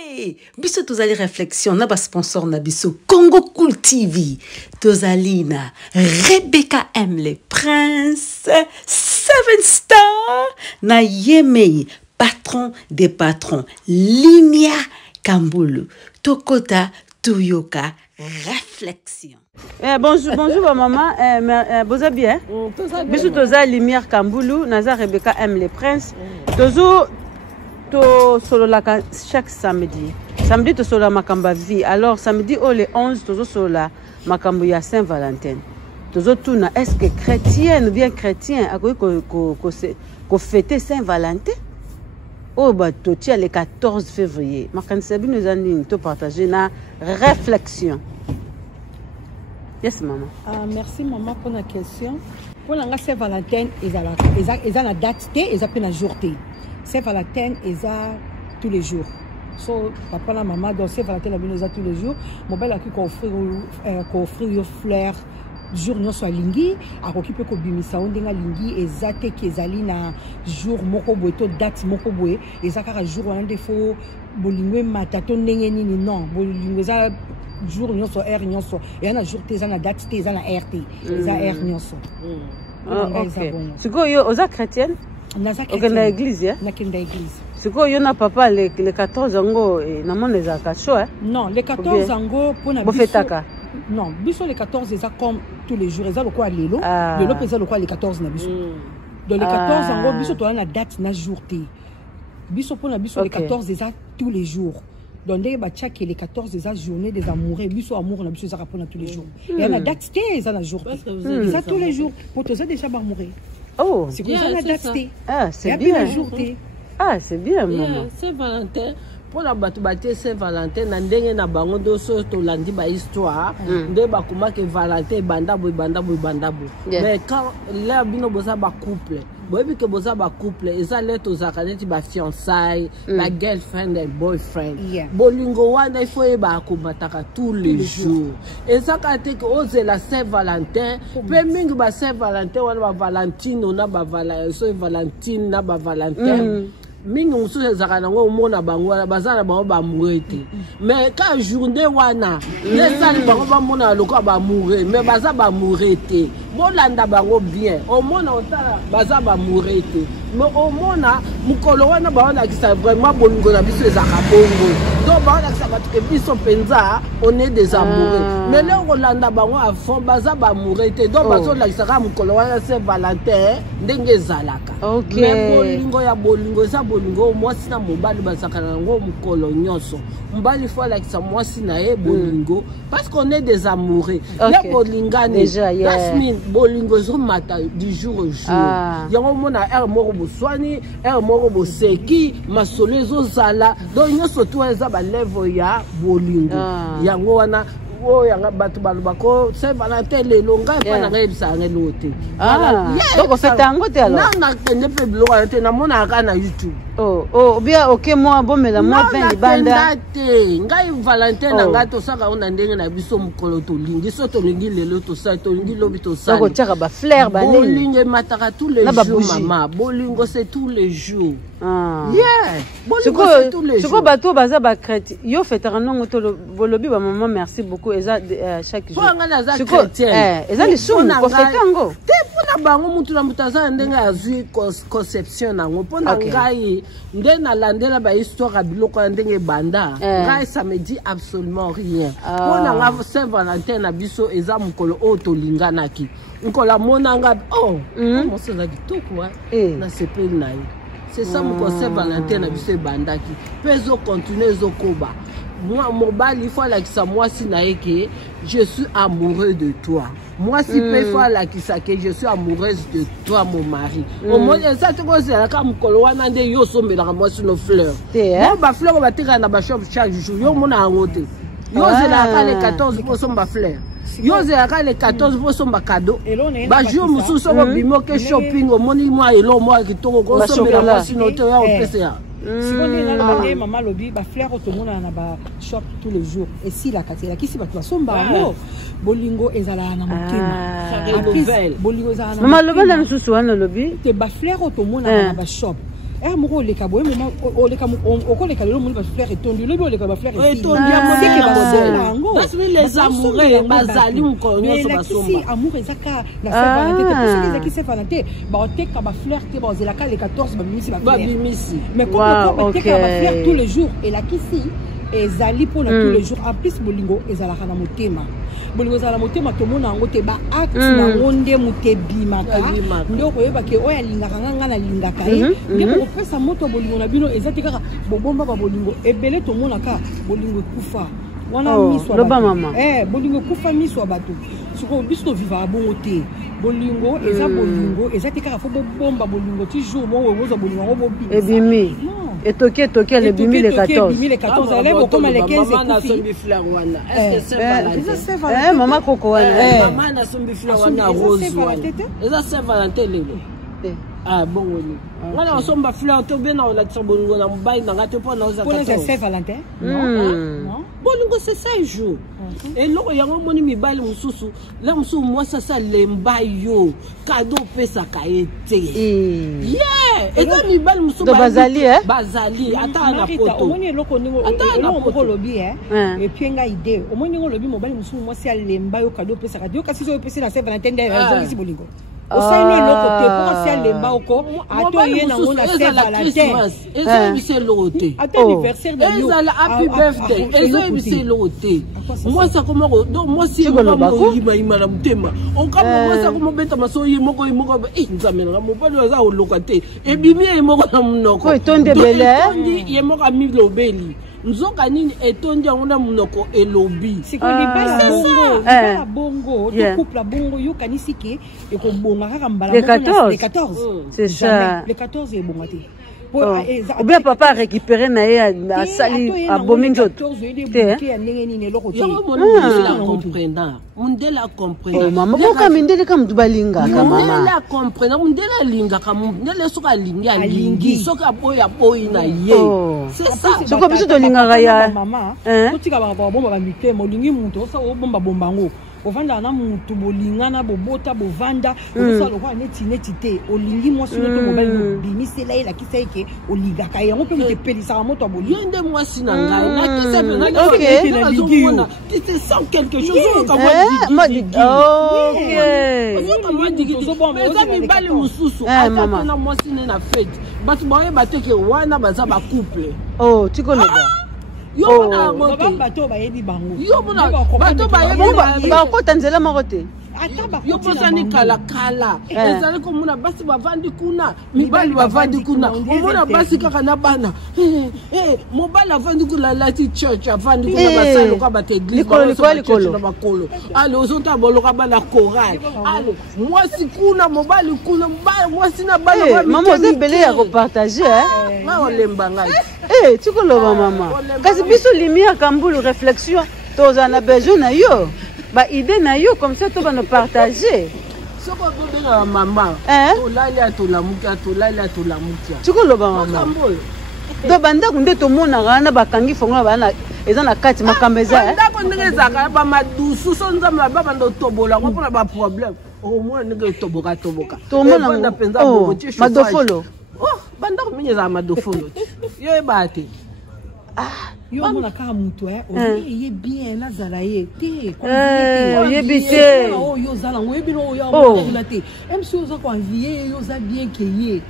Hey, biso tozali réflexion na ba sponsor na biso Congo Cool TV. Tozali na Rebecca aime les princes, 7 Star na Yemei, patron des patrons, Limia Kambulu, Tokota Tuyoka réflexion. Bonjour maman, vous allez bien? Biso tozali Limia Kambulu, naza Rebecca aime les princes. Tozo to solo la chaque samedi. Samedi to solo makamba vie. Alors samedi le 11 tozo solo la makambo ya Saint-Valentin. Tozo tuna est-ce que chrétien ou bien chrétien a ko fêter Saint-Valentin? Oh bah to tia le 14 février. Makanisa bi nous allons to partager na réflexion. Yes maman. Merci maman pour la question. Pour la Saint-Valentin, ils ont la date et ils ont la journée. Saint-Valentin, ils ont tous les jours. So, papa la maman, donc Saint-Valentin, ils ont tous les jours. Mon bel accueil qu'on offre des fleurs. Jour non soit lingi, à occuper ko bimisa ondenga lingi ezate kezali na jour moko boeto date moko boe ezaka jour wana defo bolingwe matato ndenge nini non bolingwe za jour non soit air non soit et na jour teza na date teza na RT za air non soit. OK. Siko yo oza chrétienne? Naza chrétienne. OK na église ya? Na kenda église. Siko yo na papa le 14 ango na mona za kacho hein? Non, le 14 ango pona biso. Bofetaka. Non, biso les 14 c'est comme tous les jours, ça le quoi lelo. Lelo pesa le quoi les 14 na biso. Dans les 14 ango biso to na date na journée. Biso pona biso les 14 c'est ça tous les jours. Donc les bachak les 14 c'est ça journée des amoureux, biso amour na biso ça rapona tous les jours. Et na date c'est ça na journée. Ça tous les jours pour toi ça déjà amoureux. Oh, c'est comme ça la date. Ah, c'est bien. Ah, c'est bien maman. Saint-Valentin. Pour la battre Saint-Valentin, n'andenge na bango doso to landi ba histoire, nde ba kuma que Valentin banda boy. Mais quand là bino boza ba couple, boyebi que boza ba couple, eza leto zakaneti ba fiançailles, ba girlfriend and boyfriend. Bolingo wana il faut ba kumataka tous les jours. Et ça quand que ose la Saint-Valentin, pe mingi ba Saint-Valentin wana ba Valentino na ba Valentine na ba Valentin. Mingi mususu zakana ngo mona bango bazana bango ba mourete mais quand journée wana lesali bango ba mona lokwa ba mourete mais baza ba mourete bolanda bango bien au mona otala baza ba mourete mais au mona mukolo wana ba wana kisa vraiment bolingo na biso ezaka bongo donc ba wana kisa batuke biso penza on est des amoureux mais là olanda bango à fond baza ba mourete donc bazo la kisa ka mukolo wana Saint-Valentin ndenge zalaka mais bolingo ya bolingo za bolingo mwasi na mobali basakana ngo mukolo nyonso mbali fois la kisa mwasi na e bolingo parce qu'on est des amoureux les bolingane déjà that means bolingo zo mata du jour au jour yango mona er moko boswani er moko boseki masolo zo zala donc nyonso to eza ba level ya bolingo yango wana oh yanga batu balubako Saint-Valentin le longa pa na ngebisa ngelote voilà donc feta ngote alors na ne pe bloga te na mona aka na YouTube oh bien OK moi bomela moi 20 banda te ngai Valentin na ngato saka ona ndenge na biso mukolo to lingi so to lingi lelo to sa to lingi lobi to sa ko tshaka ba fleur ba nini bolingo mataka tous les jours maman bolingo c'est tous les jours bolingo c'est tous les jours siko bato baza ba chrétien yo fetaka nongo to bolobi ba maman merci beaucoup eza chaque jour chrétien eza lisumu ko fetango te pona bango mutu na mutaza ndenge azui conception nango pona ngai nde na landela ba histoire biloko ndenge banda ngai ça me dit absolument rien pona nga Saint-Valentin na biso eza mukolo o to linganaki nkola monanga mo se la kitoko na sepeli na ye c'est ça mon Saint-Valentin na biso bandaki pezo continuer zo koba moi mobali il faut la kisa moi si na yeke je suis amoureux de toi moi si peut faut la kisa que je suis amoureuse de toi mon mari au moins ça te cause la comme kolo wana nde yo sombela moi sur nos fleurs bon ba fleurs ba tika na ba shop chaque jour yo mona ngote yo zela le 14 pour somba fleurs yo zela le 14 pour somba cadeau ba jour mususu ko bimo ke shopping au moni moi elo moi kitoko ko sombela moi sur nos terrain au PCA. Si on est là, maman lobby, bah fleur automone na ba shop tous les jours. Et si la kati la kisi ba tu somba bolingo ezala na mokema. Nouvelle. Bolingo ezala na. Maman lobby na mususu wana lobby. Te ba fleur automone na ba shop. Eh moko le kabo moment o le kamo o le kalo mon ba fleur étendu le le ba fleur étendu parce que les amoureux bazali mkonyo so basomba si amour ezaka la Saint-Valentin parce que les Saint-Valentin ba teka ba fleur te ba zelaka les 14 ba bimisi ba bimisi mais comme on teka ba fleur tous les jours et la kisi ezali pour tous les jours en plus bolingo ezalaka na motema bolingo ezala motema to mona ngo te ba acte na ngonde mutebimaka ndoko yeba ke oya lingaka nganga na lingaka ndeko opesa moto bolingo na bino ezati kaka bobomba ba bolingo ebele to mona ka bolingo kufa wana miswa loba mama bolingo kufa miswa bato siko biso viva bongo te bolingo eza bolingo ezati kaka fo bomba bolingo ti jour mo wozo bolingo ngo bobi ebimi etoke le bimi le 14 allez beaucoup les 15 maman koko wana maman na sombi fleur wana rose eza Saint-Valentin lelo ah bon woni wana osomba fleur to bena on a tsabongo na mbayi na ngate po na oza pour les Saint-Valentin non bolingo c'est ça jour et loko yango moni mibali mususu la mususu moi ça lemba yo cadeau pesa ka ete et dans mibali mususu bazali bazali ata na poto omoni loko ningo ata na poto lobi et puis nga idée omoni ngo lobi mobali mususu moi ça lemba yo cadeau pesa ka dio kasi zo pesa na Saint-Valentin de zo bolingo osani loko te pour ça lemba oko ato ye na ngona Saint-Valentin eza bise lote ata anniversaire de yo eza la happy birthday eza bise lote moi ça comment donc moi si ima na mutema on comme moi ça comment beta masoyi moko nzamela mobali waza olokate ebimi ye moko na munoko ko itonde bele ye moko ami lobeli nzoka nini etondi yango na munoko elobi sikoni bala bongo to couple bongo yo kanisi ke ekobonga kaka mbala les 14 c'est ça les 14 est bonga te ou bien papa a récupéré naye a sali a bomingo mundela comprendre maman boka mindele kam dubalinga ka mama mundela comprendre mundela linga ka mundela soka lingi soka boya na ye c'est ça soko biso to linga ya mama totika ba bomba ba mitemo lingi muntu osa bomba bombango ovanda na mutu bolingana bobota bovanda osa lokwa neti te olingi mwasi to mobali bimisela ila kisaike oligaka yango pe mute pelisa moto boli yende mwasi na ngai na kisa pe na lingi tu sens quelque chose comme moi mais bali mususu ata na mwasi na fête batu baye bateke wana baza ba couple tikoloba yo na bato bayebi bango yo na bato bayebi bakota nzela moko te yo posani kala ezali komona basi bavandi kuna mibali bavandi kuna omona basi kaka na bana mobali avandi kuna lati church avandi kuna basalo kwa bate église likolo na bakolo ale ozota boloka bana chorale ale mwasi kuna mobali kuna mwasi na bana mama ozebele ya kopartager ma olemba ngai tikoloba mama kasi biso lumière kambulu réflexion toza na besoin na yo ba idée na yo comme ça to va nous partager soko bobenga mama tolali atolamukia tikoloba mama do banda kunde to mona kana bakangi fongola bana eza na kati makambe za ndako ndenge ezaka ba madusu so nzamba ba bando tobola ko pona ba problème au moins ndenge toboka to mona penza bobo ti madofolo banda ko minyeza madofolo yo ebate yo mona ka mutu oye bien na zala ye te yebite yo zala ngo ebino yo na te même si oza ko envier yo za bien que ye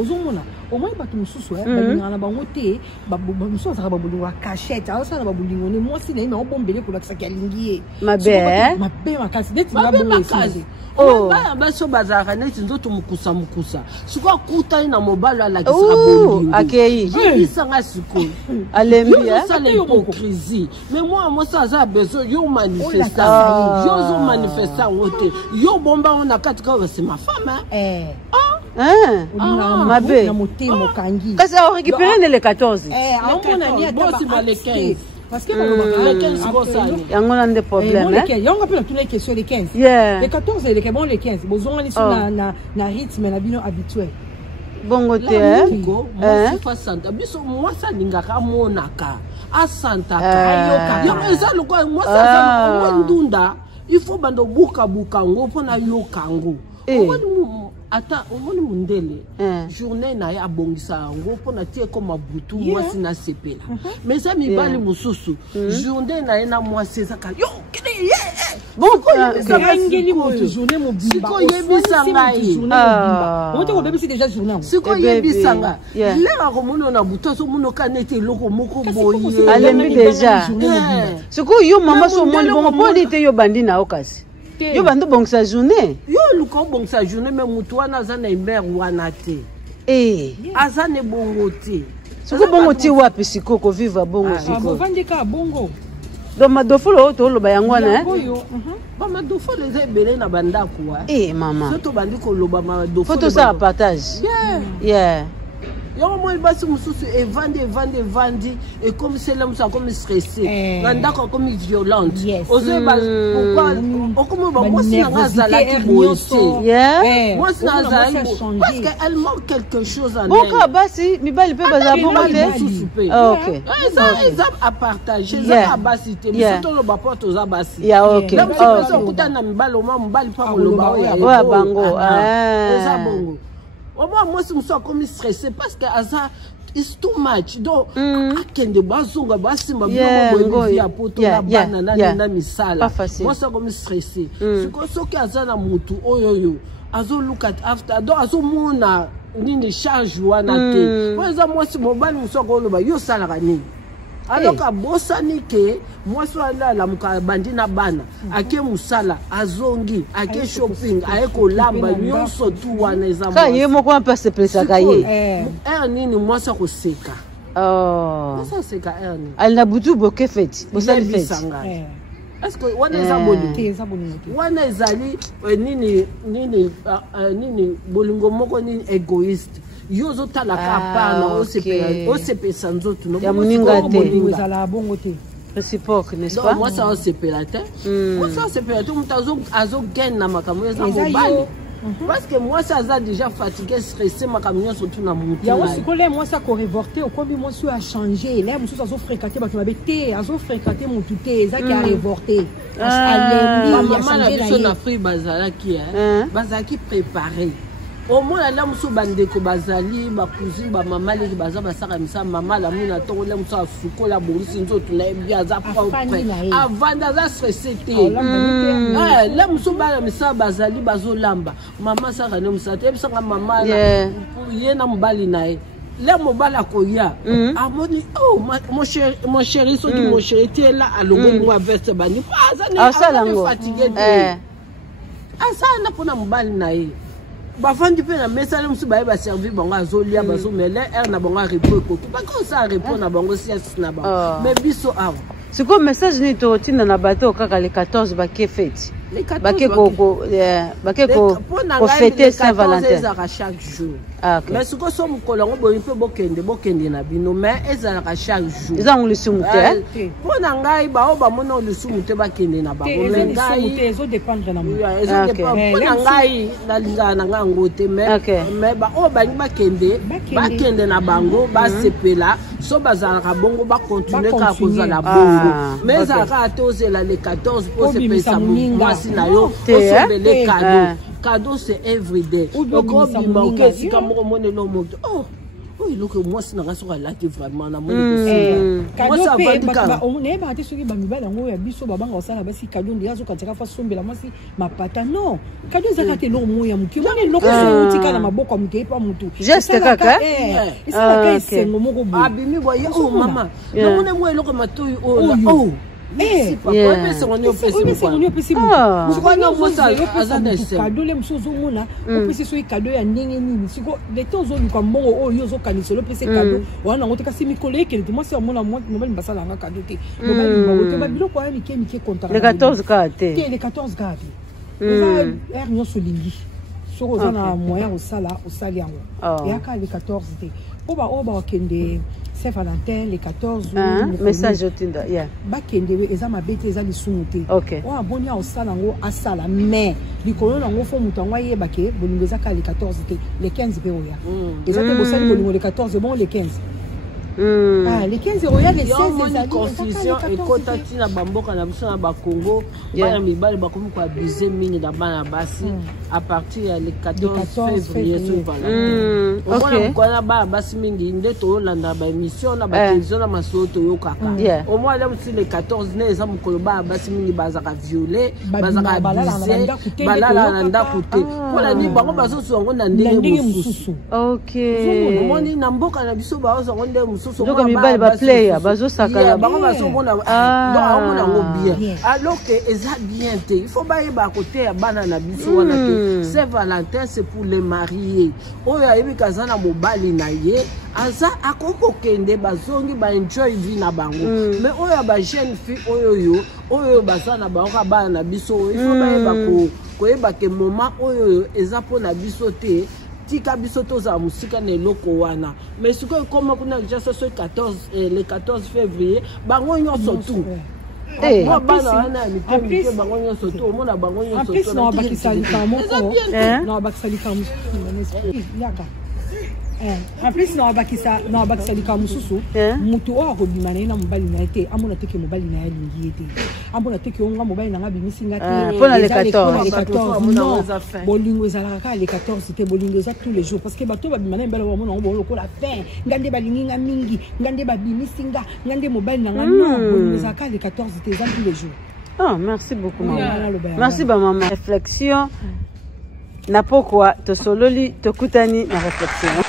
ozomona au moins bato mususu balinga na bango te bamususu azaka babolingo ya cachette azosala na babolingo ne mwasi na ye na obombele kolakisaki alingi ye mabe makasi neti na makasi baso bazalaka neti nzoto mukusa sikoyo akutani na mobali alakisaka bolingo akei yebisanga sikoyo alembi osala hypocrisie mais moi mosi aza besoin yo manifesta yo ozomanifesta yango te yo bomba ngo na kati kaka c'est ma femme mabe kasi a récupéré le 14 parce que les 15 yango na nde problème yango pe na tous les questions les 15 les 14 et les bon les 15 bozonga ni na rythme na bino habituel bongo te moi santa biso moi ça lingaka monaka asantaka yango eza lokwa moi ça ndunda il faut bando buka ngo pona yo kango ata omoni mundele journée na ya bongisa ngo pona tie comme butu mwasi na sepela mais ça mi bali mususu journée na na mwasi za yo kile bon ko ngeli mo journée mo bimba ko yebisa ngai on te ko bebisi déjà journée siko yebisa nga lera ko muno na butu so muno kanete loko moko boye alembi déjà siko yo mama so mo bon poli te yo bandi na okasi yo bando bon sa journée yo luko bon sa journée mais mutu wana za na mère wana te aza ne bongo te siko bongo ti wapi siko ko vivre bongo siko bo vandika bongo do madofolo to lo bayango na ba madofolo za ebele na bandako wa mama soto bandi ko loba madofolo photo ça partage yeah yo moi basi mususu vandi et comme c'est là ça comme stressé ndako comme violente ozo ba pourquoi okomo ba moi si nga zalaki boyé moi si nga zalaki parce que elle manque quelque chose en elle bon basi mi bali pe baza bon te OK ça à partager ça basi te musuto lo ba porte oza basi OK donc kutana mi bali pa lo ba ya bango ça bongo moi si je suis comme stressé parce que ça it's too much donc akende bazonga basimba bilo ya poto na banana na misala moi ça comme stressé c'est que azana mutu oyoyo azo look at after donc azo mona nini charge wana te pour exemple moi si mobile musoko loba yo sala kanini alors ka bosani ke moi so la mukabandi na bana ake musala azongi ake shopping ayeko lamba nyonso tu wana ezama ka yemo kwa passe pesa kaye nini moi ça ko seka ça seka nini alina butu boke fete bosali fete est-ce que wana ezaboni wana ezali nini bolingo moko nini égoïste yozo tala kapana osepesa nzoto no ya muninga te ezala bongo te réciproque n'est-ce pas moi ça osepela te moi ça osepela te mutazo azo gain na makambo eza mobali parce que moi ça a déjà fatigué stressé makambo surtout na mutu ya osikole moi ça ko révolté au combien moi ça a changé là musu azo fréquenter ba tunabe te azo fréquenter mutu te eza qui a révolté maman la biso na free bazalaki bazalaki préparé au moins là musu bandeko bazali ba cousine ba mama leki baza basaka misa mama la muna tongo le musu asuko la bolisi nzoto na bien za propre avant d'aza stressé te là musu ba misa bazali bazolamba mama saka ne musa te bisanga mama la ye na mbali nae là mobala koya amoni oh mon chéri so mon chéri tu es là à longo moi veste bani pas ça ne fatigué ça na pona mbali nae bafandi pe na message musu ba servir bango azolia bazo mele na bango repos ko pas comme ça repos na bango sieste na bango mais biso avant c'est comme message ni to tinda na bateau kaka le 14 baké fête baké ko fêter Saint-Valentin chaque jour mais ce que so mukolongo boyi pe bokende na bino mais ezalaka chaque jour ezango le sumute pona ngai ba o ba mona le sumute bakende na bango mais ngai ezo dépendre na mo ezo dépendre pona ngai na linga na ngango te mais ba o ba ni bakende na bango ba sepela so bazalaka bongo ba continuer ka kozala bongo mais ezalaka atozela le 14 pour se pesa mwasi na yo osebele cadeau c'est everyday oko bima okesi kamoko monelo moto il faut que moi c'est na raso la te vraiment na monelo moi ça va du cas on est ba te soki ba mibala ngo ya biso ba banga osala basi cadeau ndi yazo katika fa sombela mwasi mapata non cadeau zakate lo moya muki moni loko se utika na maboko muki pa mutu geste kaka isa ka isengo moko bo abimi boye mama no mone mo eloko matoyi cadeau le musuzu mona opesi so cadeau ya ndenge nini siko lete ozoluka mbongo oyo ozokanisa lopesi cadeau wana ngo te kasi mikolo ekele te mwasi amona mobali mbasala nga cadeau te mobali mbabote ba biloko ya mike contrat le 14 ka te le 14 ka te eza er nyonso lingi soko oza na moyen osali yango eyaka le 14 te oba okende Saint-Valentin le 14 message otinda bakende eza mabete eza lisumu te o aboni osala ngo asala mais likolo nango fo mutu yango ayeba ke bolingo eza ka le 14 te le 15 pe oya eza te bosali bolingo le 14 bon le 15 Les 15 euros, il y a les 16 la constitution et quand tu as bamboka na biso na ba Congo, bana mibali ba komi ko abuser mingi na bana basi à partir du 14 février so voilà. OK. Ko na ba basi mingi nde to landa ba émission na ba télévision na masoto yo kaka. Au moins là aussi le 14 né ça mukolo ba basi mingi bazaka violer, bazaka abuser, balala na ndakuté. Ko na ni bango baso songo na ndenge mususu. OK. Mo ni na mboka na biso ba songo ndenge mususu. Donc mibali ba player bazo sakala. Bango baso mona donc bien. Alors que ça bien té. Il faut ba yeba côté ya bana na biso wana que Saint-Valentin c'est pour les mariés. Oya yebi kazana mobali na ye aza akoko kende bazongi ba enjoy vie na bango. Mais oya ba jeune fille oyo bazana bango bana na biso il faut ba yeba ko yeba ke moment oyo eza po na biso te. Tika biso toza musika na eloko wana. Mais ce que comme on a déjà ce 14 le 14 février bango nyonso tout. En plus na bakisa na bakisalika mususu mutu o ko bimana na mobali na ete amona teke mobali na lingi ete amona teke onga mobali na biminga te pour le 14 bolingo ezala ka le 14 te bolingo za tous les jours parce que bato ba bimana mbala wa mona ngolo ko la fin ngande balinga mingi ngande ba biminga ngande mobali na non bolingo za ka le 14 te za tous les jours. Oh, merci beaucoup maman. Merci ba maman. Réflexion na pourquoi to sololi to kutani na réflexion.